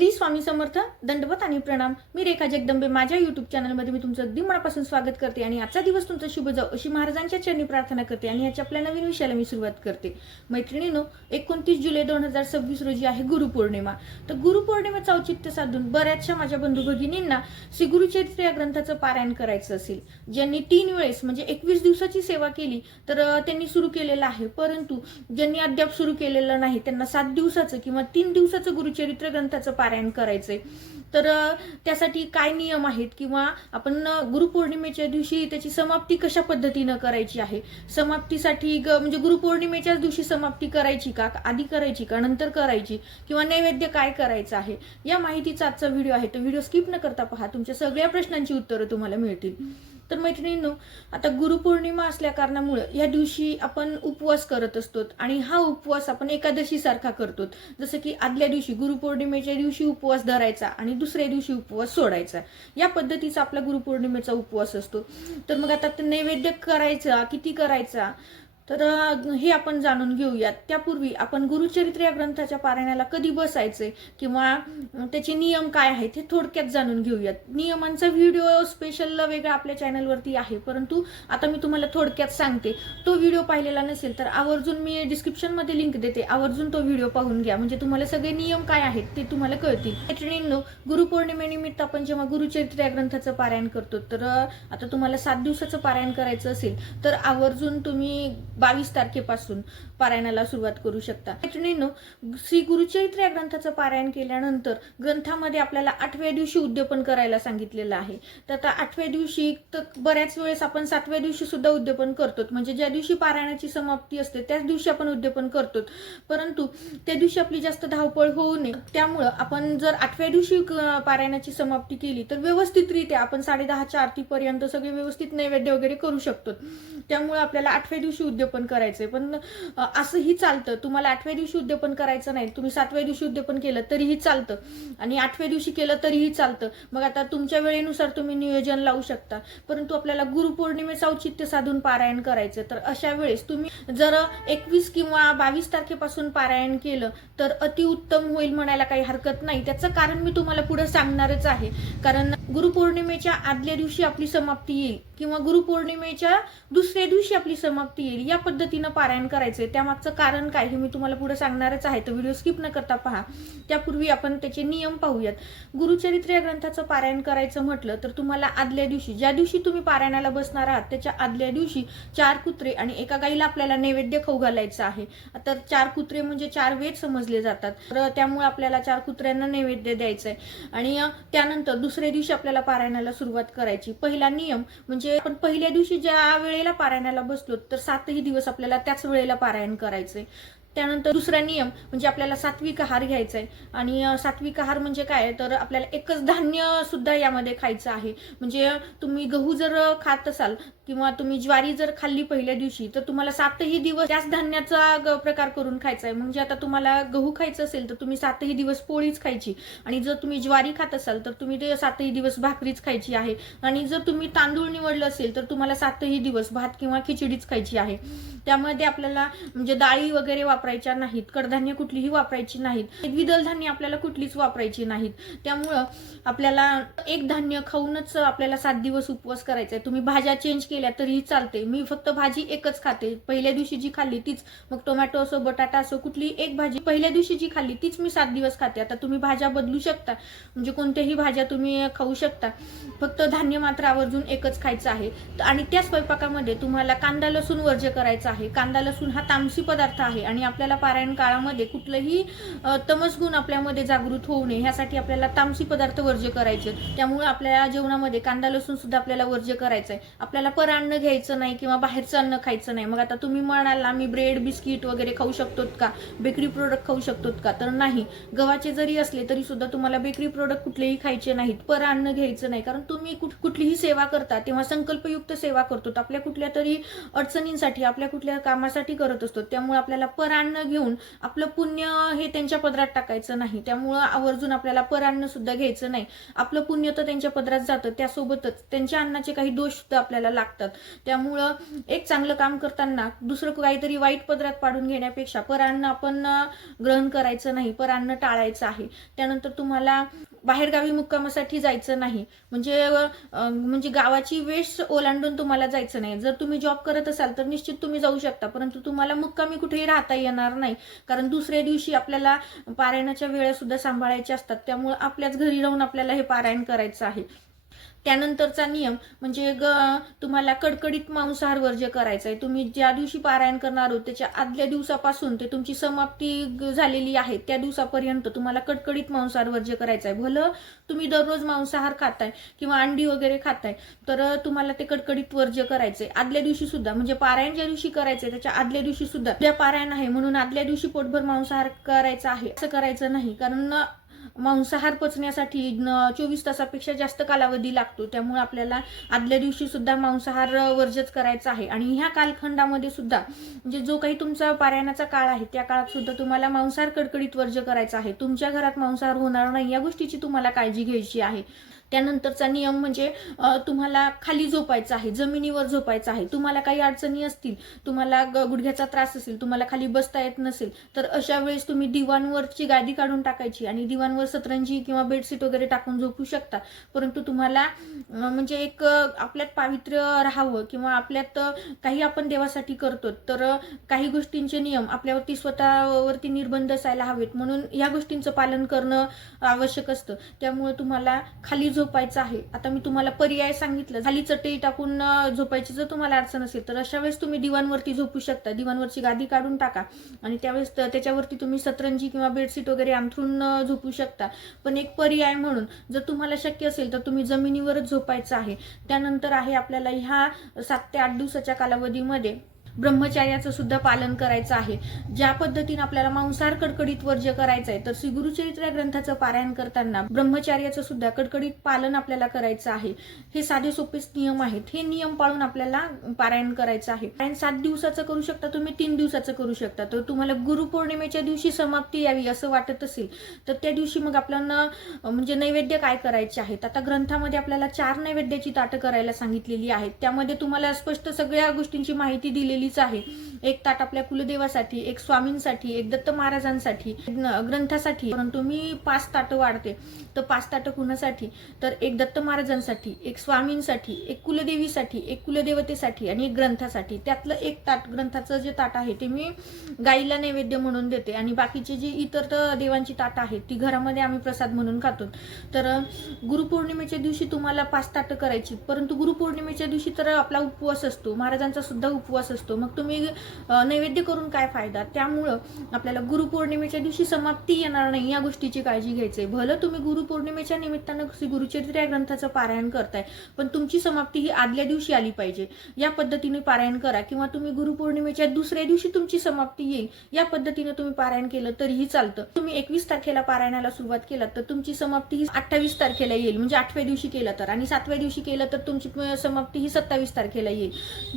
श्री स्वामी समर्थ. दंडवत आणि प्रणाम. मी रेखा जगदंबे. माझ्या यूट्यूब चॅनलमध्ये मी तुमचं अगदी मनापासून स्वागत करते आणि आजचा दिवस तुमचा शुभ जाओ अशी महाराजांच्या चरणी प्रार्थना करते आणि याच्या आपल्या नवीन विषयाला मी सुरुवात करते. मैत्रिणींनो, 29 जुलै 2026 रोजी आहे गुरुपौर्णिमा. तर गुरुपौर्णिमेचं औचित्य साधून बऱ्याचशा माझ्या बंधू भगिनींना श्री गुरुचरित्र या ग्रंथाचं पारायण करायचं असेल. ज्यांनी 3 वेळेस म्हणजे 21 दिवसाची सेवा केली तर त्यांनी सुरू केलेलं आहे, परंतु ज्यांनी अद्याप सुरू केलेलं नाही त्यांना 7 दिवसाचं किंवा 3 दिवसाचं गुरुचरित्र ग्रंथाचं पारायण करायचंय. तर त्यासाठी काय नियम आहेत किंवा आपण गुरुपौर्णिमेच्या दिवशी त्याची समाप्ती कशा पद्धतीनं करायची आहे, समाप्तीसाठी म्हणजे गुरुपौर्णिमेच्याच दिवशी समाप्ती करायची का, आधी करायची का, नंतर करायची, किंवा नैवेद्य काय करायचं आहे, या माहितीचा आजचा व्हिडिओ आहे. तर व्हिडिओ स्किप न करता पहा, तुमच्या सगळ्या प्रश्नांची उत्तरं तुम्हाला मिळतील. तर मैत्रिणींनो, आता गुरुपौर्णिमा असल्या कारणामुळे या दिवशी आपण उपवास करत असतो आणि हा उपवास आपण एकादशी सारखा करतो. जसं की आदल्या दिवशी गुरुपौर्णिमेच्या दिवशी उपवास धरायचा आणि दुसऱ्या दिवशी उपवास सोडायचा, या पद्धतीचा आपला गुरुपौर्णिमेचा उपवास असतो. तर मग आता ते नैवेद्य करायचा किती करायचा तर हे आपण जाणून घेऊयात. त्यापूर्वी आपण गुरुचरित्र या ग्रंथाच्या पारायणाला कधी बसायचे किंवा त्याचे नियम काय आहेत हे थोडक्यात जाणून घेऊयात. नियमांचा व्हिडिओ स्पेशल वेगळा आपल्या चॅनलवरती आहे, परंतु आता मी तुम्हाला थोडक्यात सांगते. तो व्हिडिओ पाहिलेला नसेल तर आवर्जून मी डिस्क्रिप्शनमध्ये लिंक देते, आवर्जून तो व्हिडिओ पाहून घ्या, म्हणजे तुम्हाला सगळे नियम काय आहेत ते तुम्हाला कळतील. मैत्रिणींनो, गुरुपौर्णिमेनिमित्त आपण जेव्हा गुरुचरित्र या ग्रंथाचं पारायण करतो तर आता तुम्हाला 7 दिवसाचं पारायण करायचं असेल तर आवर्जून तुम्ही 22 तारखेपासून पारायणाला सुरुवात करू शकता. मैत्रिणींनो, श्री गुरुचरित्र या ग्रंथाचं पारायण केल्यानंतर ग्रंथामध्ये आपल्याला 8व्या दिवशी उद्यापन करायला सांगितलेलं आहे. तर आता 8व्या दिवशी तर बऱ्याच वेळेस आपण 7व्या दिवशी सुद्धा उद्यापन करतो, म्हणजे ज्या दिवशी पारायणाची समाप्ती असते त्याच दिवशी आपण उद्यापन करतो, परंतु त्या दिवशी आपली जास्त धावपळ होऊ नये त्यामुळं आपण जर 8व्या दिवशी पारायणाची समाप्ती केली तर व्यवस्थितरित्या आपण 10:30च्या आरतीपर्यंत सगळे व्यवस्थित नैवेद्य वगैरे करू शकतो. त्यामुळे आपल्याला 8व्या दिवशी उद्यापन करायचंय. पण असंही चालतं, तुम्हाला 8व्या दिवशी उद्यापन करायचं नाही, तुम्ही 7व्या दिवशी उद्यापन केलं तरीही चालतं आणि 8व्या दिवशी केलं तरीही चालतं. मग आता तुमच्या वेळेनुसार तुम्ही नियोजन लावू शकता, परंतु आपल्याला गुरुपौर्णिमेचं औचित्य साधून पारायण करायचं. तर अशा वेळेस तुम्ही जर 21 किंवा 22 तारखेपासून पारायण केलं तर अतिउत्तम होईल म्हणायला काही हरकत नाही. त्याचं कारण मी तुम्हाला पुढे सांगणारच आहे, कारण गुरुपौर्णिमेच्या आदल्या दिवशी आपली समाप्ती येईल किंवा गुरुपौर्णिमेच्या दुसऱ्या दिवशी आपली समाप्ती येईल, या पद्धतीनं पारायण करायचंय. त्यामागचं कारण काय हे मी तुम्हाला पुढे सांगणारच आहे, तर व्हिडिओ स्किप न करता पहा. त्यापूर्वी आपण त्याचे नियम पाहूयात. गुरुचरित्र या ग्रंथाचं पारायण करायचं म्हटलं तर तुम्हाला आदल्या दिवशी, ज्या दिवशी तुम्ही पारायणाला बसणार आहात त्याच्या आदल्या दिवशी 4 कुत्रे आणि एका गाईला आपल्याला नैवेद्य खाऊ घालायचं आहे. तर 4 कुत्रे म्हणजे 4 वेद समजले जातात, तर त्यामुळे आपल्याला 4 कुत्र्यांना नैवेद्य द्यायचंय आणि त्यानंतर दुसऱ्या दिवशी आपल्याला पारायणाला सुरुवात करायची. पहिला नियम म्हणजे आपण पहिल्या दिवशी ज्या वेळेला पारायणाला बसलो तर 7ही दिवस आपल्याला त्याच वेळेला पारायण करायचंय. त्यानंतर दुसरा नियम म्हणजे आपल्याला सात्विक आहार घ्यायचा आहे आणि सात्विक आहार म्हणजे काय तर आपल्याला एकच धान्य सुद्धा यामध्ये खायचं आहे. म्हणजे तुम्ही गहू जर खात असाल किंवा तुम्ही ज्वारी जर खाल्ली पहिल्या दिवशी तर तुम्हाला 7ही दिवस त्याच धान्याचा प्रकार करून खायचा आहे. म्हणजे आता तुम्हाला गहू खायचं असेल तर तुम्ही 7ही दिवस पोळीच खायची आणि जर तुम्ही ज्वारी खात असाल तर तुम्ही ते 7ही दिवस भाकरीच खायची आहे आणि जर तुम्ही तांदूळ निवडलं असेल तर तुम्हाला 7ही दिवस भात किंवा खिचडीच खायची आहे. त्यामध्ये आपल्याला म्हणजे डाळी वगैरे वापरायच्या नाहीत, कडधान्य कुठलीही वापरायची नाहीत, द्विदल धान्य आपल्याला कुठलीच वापरायची नाहीत. त्यामुळं आपल्याला एक धान्य खाऊनच आपल्याला 7 दिवस उपवास करायचा आहे. तुम्ही भाज्या चेंज केल्या तरीही चालते, मी फक्त भाजी एकच खाते, पहिल्या दिवशी जी खाल्ली तीच, मग टोमॅटो असो बटाटा असो कुठली एक भाजी पहिल्या दिवशी जी खाल्ली तीच मी 7 दिवस खाते. आता तुम्ही भाज्या बदलू शकता, म्हणजे कोणत्याही भाज्या तुम्ही खाऊ शकता, फक्त धान्य मात्र आवर्जून एकच खायचं आहे. आणि त्या स्वयंपाकामध्ये तुम्हाला कांदा लसूण वर्ज्य करायचा आहे. कांदा लसूण हा तामसी पदार्थ आहे आणि आपल्याला पारायण काळामध्ये कुठलंही तमसगुण आपल्यामध्ये जागृत होऊ नये ह्यासाठी आपल्याला तामसी पदार्थ वर्ज्य करायचे. त्यामुळे आपल्या जेवणामध्ये कांदा लसूण सुद्धा आपल्याला वर्ज्य करायचं आहे. आपल्याला परान्न घ्यायचं नाही किंवा बाहेरचं अन्न खायचं नाही. मग आता तुम्ही म्हणाल ना मी ब्रेड बिस्किट वगैरे खाऊ शकतो का, बेकरी प्रोडक्ट खाऊ शकतो का, तर नाही. गव्हाचे जरी असले तरी सुद्धा तुम्हाला बेकरी प्रोडक्ट कुठलेही खायचे नाहीत, परान्न घ्यायचं नाही, कारण तुम्ही कुठलीही सेवा करता तेव्हा संकल्पयुक्त सेवा करतो, आपल्या कुठल्या तरी अडचणींसाठी आपल्या कुठल्या कामासाठी करत असतो. त्यामुळे आपल्याला परान्न घेऊन आपलं पुण्य हे त्यांच्या पदरात टाकायचं नाही. त्यामुळं आवर्जून आपल्याला परान्न सुद्धा घ्यायचं नाही. आपलं पुण्य तर त्यांच्या पदरात जातं, त्यासोबतच त्यांच्या अन्नाचे काही दोष सुद्धा आपल्याला लागतात. लागतात. त्यामुळं एक चांगलं काम करताना दुसरं काहीतरी वाईट पदरात पाडून घेण्यापेक्षा परान्न आपण ग्रहण करायचं नाही, परान्न टाळायचं आहे. त्यानंतर तुम्हाला बाहेरगावी मुक्कामासाठी जायचं नाही, म्हणजे गावाची वेश ओलांडून तुम्हाला जायचं नाही. जर तुम्ही जॉब करत असाल तर निश्चित तुम्ही जाऊ शकता, परंतु तुम्हाला मुक्कामी कुठेही राहता येणार नाही, कारण दुसऱ्या दिवशी आपल्याला पारायणाच्या वेळा सुद्धा सांभाळायच्या असतात. त्यामुळे आपल्याच घरी राहून आपल्याला हे पारायण करायचं आहे. त्यानंतरचा नियम म्हणजे तुम्हाला कडकडीत मांसाहार वर्ज्य करायचा आहे. तुम्ही ज्या दिवशी पारायण करणार आहोत त्याच्या आदल्या दिवसापासून ते तुमची समाप्ती झालेली आहे त्या दिवसापर्यंत तुम्हाला कडकडीत मांसाहार वर्ज्य करायचा आहे. भलं तुम्ही दररोज मांसाहार खाताय किंवा अंडी वगैरे खाताय, तर तुम्हाला ते कडकडीत वर्ज्य करायचंय. आदल्या दिवशी सुद्धा, म्हणजे पारायण ज्या दिवशी करायचंय त्याच्या आदल्या दिवशी सुद्धा, उद्या पारायण आहे म्हणून आदल्या दिवशी पोटभर मांसाहार करायचा आहे असं करायचं नाही, कारण मांसाहार पचण्यासाठी 24 तासापेक्षा जास्त कालावधी लागतो. त्यामुळे आपल्याला आदल्या दिवशी सुद्धा मांसाहार वर्जच करायचा आहे. आणि ह्या कालखंडामध्ये सुद्धा, म्हणजे जो काही तुमचा पारायणाचा काळ आहे त्या काळात सुद्धा तुम्हाला मांसाहार कडकडीत वर्ज्य करायचा आहे. तुमच्या घरात मांसाहार होणार नाही या गोष्टीची तुम्हाला काळजी घ्यायची आहे. त्यानंतरचा नियम म्हणजे तुम्हाला खाली झोपायचं आहे, जमिनीवर झोपायचं आहे. तुम्हाला काही अडचणी असतील, तुम्हाला गुडघ्याचा त्रास असेल, तुम्हाला खाली बसता येत नसेल, तर अशा वेळेस तुम्ही दिवाणवरची गादी काढून टाकायची आणि दिवाणवर सतरंजी किंवा बेडशीट वगैरे टाकून झोपू शकता. परंतु तुम्हाला म्हणजे एक आपल्यात पावित्र्य राहावं किंवा आपल्यात काही आपण देवासाठी करतो, तर काही गोष्टींचे नियम आपल्यावरती स्वतःवरती निर्बंध असायला हवेत, म्हणून या गोष्टींचं पालन करणं आवश्यक असतं. त्यामुळे तुम्हाला खाली झोपायचं आहे. आता मी तुम्हाला पर्याय सांगितलं, खाली चटई टाकून झोपायची जर तुम्हाला अडचण असेल तर अशा वेळेस तुम्ही दिवाणवरती झोपू शकता. दिवाणवरची गादी काढून टाका आणि त्यावेळेस त्याच्यावरती तुम्ही सतरंजी किंवा बेडशीट वगैरे अंथरून झोपू शकता. पण एक पर्याय म्हणून जर तुम्हाला शक्य असेल तर तुम्ही जमिनीवरच झोपायचं आहे. त्यानंतर आहे आपल्याला ह्या 7 ते 8 दिवसाच्या कालावधीमध्ये ब्रह्मचर्याचं सुद्धा पालन करायचं आहे. ज्या पद्धतीने आपल्याला मांसाहार कडकडीत वर्ज्य करायचं आहे, तर श्री गुरुचरित्र या ग्रंथाचं पारायण करताना ब्रह्मचर्याचं सुद्धा कडकडीत पालन आपल्याला करायचं आहे. हे साधे सोपेच नियम आहेत. हे नियम पाळून आपल्याला पारायण करायचं आहे. पारायण 7 दिवसाचं करू शकता तुम्ही, 3 दिवसाचं करू शकता. तर तुम्हाला गुरुपौर्णिमेच्या दिवशी समाप्ती यावी असं वाटत असेल तर त्या दिवशी मग आपल्याला म्हणजे नैवेद्य काय करायचे आहेत. आता ग्रंथामध्ये आपल्याला 4 नैवेद्याची ताटं करायला सांगितलेली आहेत. त्यामध्ये तुम्हाला स्पष्ट सगळ्या गोष्टींची माहिती दिलेली आहे. एक ताट आपल्या कुलदेवासाठी, एक स्वामींसाठी, एक दत्त महाराजांसाठी, ग्रंथासाठी. परंतु मी 5 ताटं वाढते. तर 5 ताटं कुणासाठी, तर एक दत्त महाराजांसाठी, एक स्वामींसाठी, एक कुलदेवीसाठी, एक कुलदेवतेसाठी आणि एक ग्रंथासाठी. त्यातलं एक ताट, ग्रंथाचं जे ताट आहे ते मी गाईला नैवेद्य म्हणून देते आणि बाकीचे जी इतर देवांची ताटं आहेत ती घरामध्ये आम्ही प्रसाद म्हणून खातो. तर गुरुपौर्णिमेच्या दिवशी तुम्हाला 5 ताटं करायची. परंतु गुरुपौर्णिमेच्या दिवशी तर आपला उपवास असतो, महाराजांचा सुद्धा उपवास असतो. मग तुम्ही नैवेद्य करून काय फायदा. त्यामुळं आपल्याला गुरुपौर्णिमेच्या दिवशी समाप्ती येणार नाही या गोष्टीची काळजी घ्यायची. भलं तुम्ही गुरुपौर्णिमेच्या निमित्तानं श्री गुरुचरित्र या ग्रंथाचं पारायण करताय, पण तुमची समाप्ती ही आदल्या दिवशी आली पाहिजे. या पद्धतीने पारायण करा. किंवा तुम्ही गुरुपौर्णिमेच्या दुसऱ्या दिवशी तुमची समाप्ती येईल या पद्धतीने तुम्ही पारायण केलं तरीही चालतं. तुम्ही 21 तारखेला पारायणाला सुरुवात केलं तर तुमची समाप्ती ही 28 तारखेला येईल, म्हणजे 8व्या दिवशी केलं तर, आणि 7व्या दिवशी केलं तर तुमची समाप्ती ही 27 तारखेला येईल.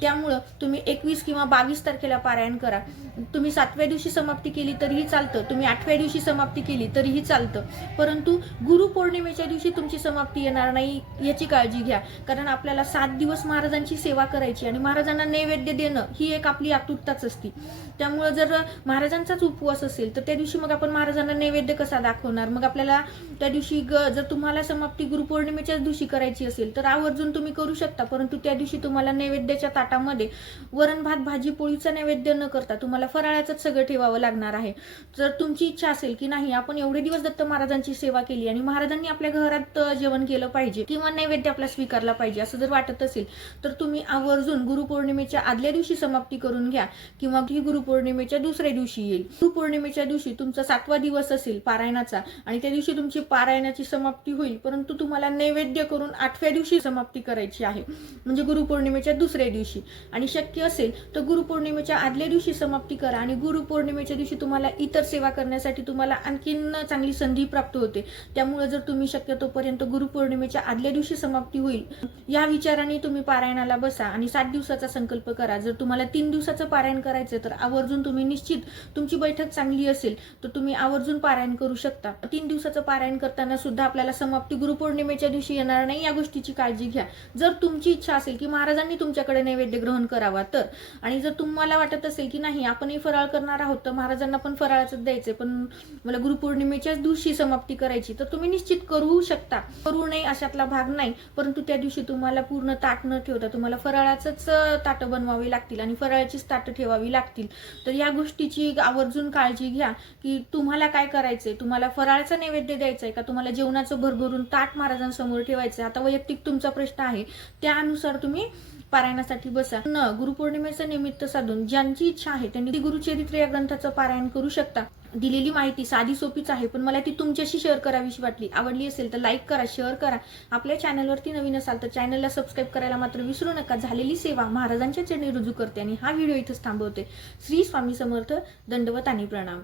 त्यामुळं तुम्ही 21 किंवा 22 तारखेला पारायण करा. तुम्ही 7व्या दिवशी समाप्ती केली तरीही चालतं, तुम्ही 8व्या दिवशी समाप्ती केली तरीही चालतं. परंतु गुरुपौर्णिमेच्या दिवशी तुमची समाप्ती येणार नाही याची काळजी घ्या. कारण आपल्याला 7 दिवस महाराजांची सेवा करायची आणि महाराजांना नैवेद्य देणं ही एक आपली आतुरताच असते. त्यामुळे जर महाराजांचाच उपवास असेल तर त्या दिवशी मग आपण महाराजांना नैवेद्य कसा दाखवणार. मग आपल्याला त्या दिवशी जर तुम्हाला समाप्ती गुरुपौर्णिमेच्याच दिवशी करायची असेल तर आवर्जून तुम्ही करू शकता. परंतु त्या दिवशी तुम्हाला नैवेद्याच्या ताटामध्ये वरण भात भाजी पोळीचा नैवेद्य न करता तुम्हाला फराळाचंच सगळं ठेवावं लागणार आहे. जर तुमची इच्छा असेल की नाही आपण एवढे दिवस दत्त महाराजांची सेवा केली आणि महाराजांनी आपल्या घरात जेवण केलं पाहिजे किंवा नैवेद्य आपला स्वीकारला पाहिजे असं जर वाटत असेल तर तुम्ही आवर्जून गुरुपौर्णिमेच्या आदल्या दिवशी समाप्ती करून घ्या किंवा ही गुरुपौर्णिमेच्या दुसऱ्या दिवशी येईल. गुरुपौर्णिमेच्या दिवशी तुमचा 7वा दिवस असेल पारायणाचा आणि त्या दिवशी तुमची पारायणाची समाप्ती होईल, परंतु तुम्हाला नैवेद्य करून 8व्या दिवशी समाप्ती करायची आहे, म्हणजे गुरुपौर्णिमेच्या दुसऱ्या दिवशी. आणि शक्य असेल तर गुरुपौर्णिमेच्या आदल्या दिवशी समाप्ती करा आणि गुरुपौर्णिमेच्या दिवशी तुम्हाला इतर सेवा करण्यासाठी तुम्हाला आणखीन चांगली संधी प्राप्त होते. त्यामुळे जर तुम्ही शक्यतोपर्यंत गुरुपौर्णिमेच्या आदल्या दिवशी समाप्ती होईल या विचाराने तुम्ही पारायणाला बसा आणि 7 दिवसाचा संकल्प करा. जर तुम्हाला 3 दिवसाचं पारायण करायचं तर आवर्जून तुम्ही निश्चित, तुमची बैठक चांगली असेल तर तुम्ही आवर्जून पारायण करू शकता. 3 दिवसाचं पारायण करताना सुद्धा आपल्याला समाप्ती गुरुपौर्णिमेच्या दिवशी येणार नाही या गोष्टीची काळजी घ्या. जर तुमची इच्छा असेल की महाराजांनी तुमच्याकडे नैवेद्य ग्रहण करावा तर, आणि जर तुम्हाला वाटत असेल की नाही आपणही फराळ करणार आहोत तर महाराजांना पण फराळाचं द्यायचंय पण मला गुरुपौर्णिमेच्याच दिवशी समाप्ती करायची, तर तुम्ही निश्चित करू शकता. करू नये अशातला भाग नाही, परंतु त्या दिवशी तुम्हाला पूर्ण ताट न ठेवता तुम्हाला फराळाचंच ताटं बनवावी लागतील आणि फराळाचीच ताटं ठेवावी लागतील. तर या गोष्टीची आवर्जून काळजी घ्या की तुम्हाला काय करायचंय, तुम्हाला फराळाचा नैवेद्य द्यायचा का तुम्हाला जेवणाचं भरभरून ताट महाराजांसमोर ठेवायचंय, आता वैयक्तिक तुमचा प्रश्न आहे. त्यानुसार तुम्ही पारायणासाठी बसा. गुरुपौर्णिमेचं निमित्त साधून ज्यांची इच्छा आहे त्यांनी गुरुचरित्र या ग्रंथाचं पारायण करू शकता. दिलेली माहिती साधी सोपीच आहे पण मला ती तुमच्याशी शेअर करावीशी वाटली. आवडली असेल तर लाईक करा, शेअर करा. आपल्या चॅनलवरती नवीन असाल तर चॅनलला सबस्क्राईब करायला मात्र विसरू नका. झालेली सेवा महाराजांच्या चरणी रुजू करते आणि हा व्हिडिओ इथंच थांबवते. श्री स्वामी समर्थ. दंडवत आणि प्रणाम.